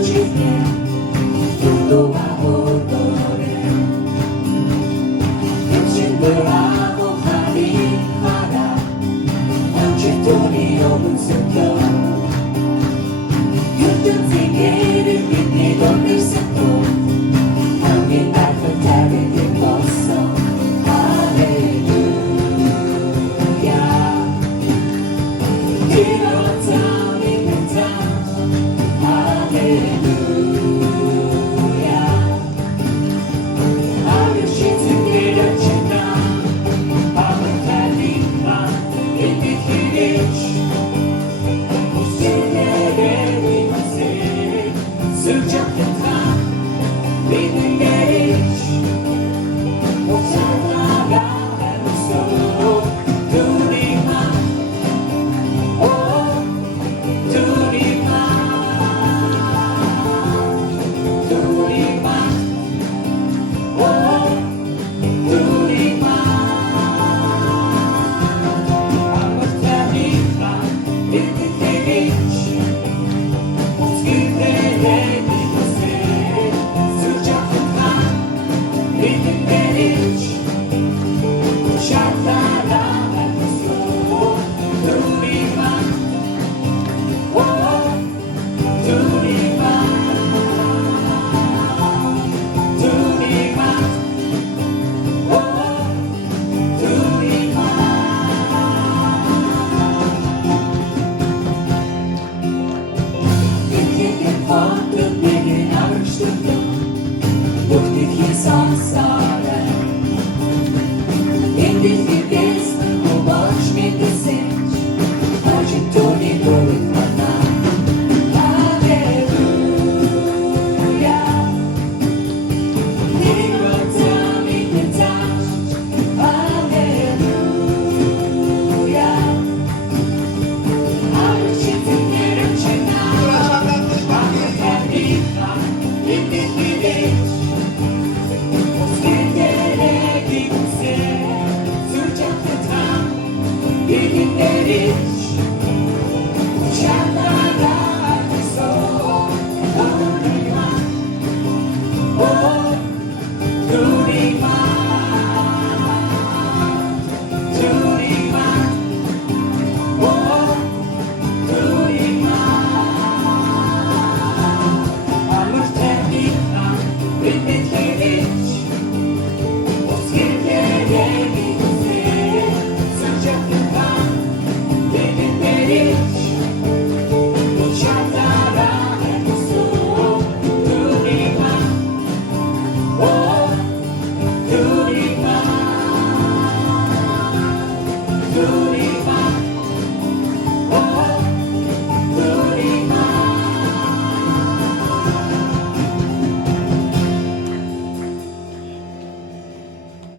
부르짖네 분노하고 노래 육신들하고 하리하라 언제 돈이 오면 슬퍼 육든 세계를 빛내던 그 색도 향기 날것 다르게 벗어 할렐루야 들어왔다 믿는다 할렐루야 아버지 등기려진다 밤은 달리만 in the village 무슨에게 위험세 슬쩍한 다 믿는 게이지 못 살아가 알면서 둘이만 오 둘이만 둘이만 오 둘이만 아무짝이만 믿는 게이지 그대의 믿음세 슬쩍한 다 믿는 게이지 샷다라 알면서 둘이만 오 둘이만 둘이만 오 둘이만 이렇게 뻗은 내게 나를 주던 목뜻이 섰어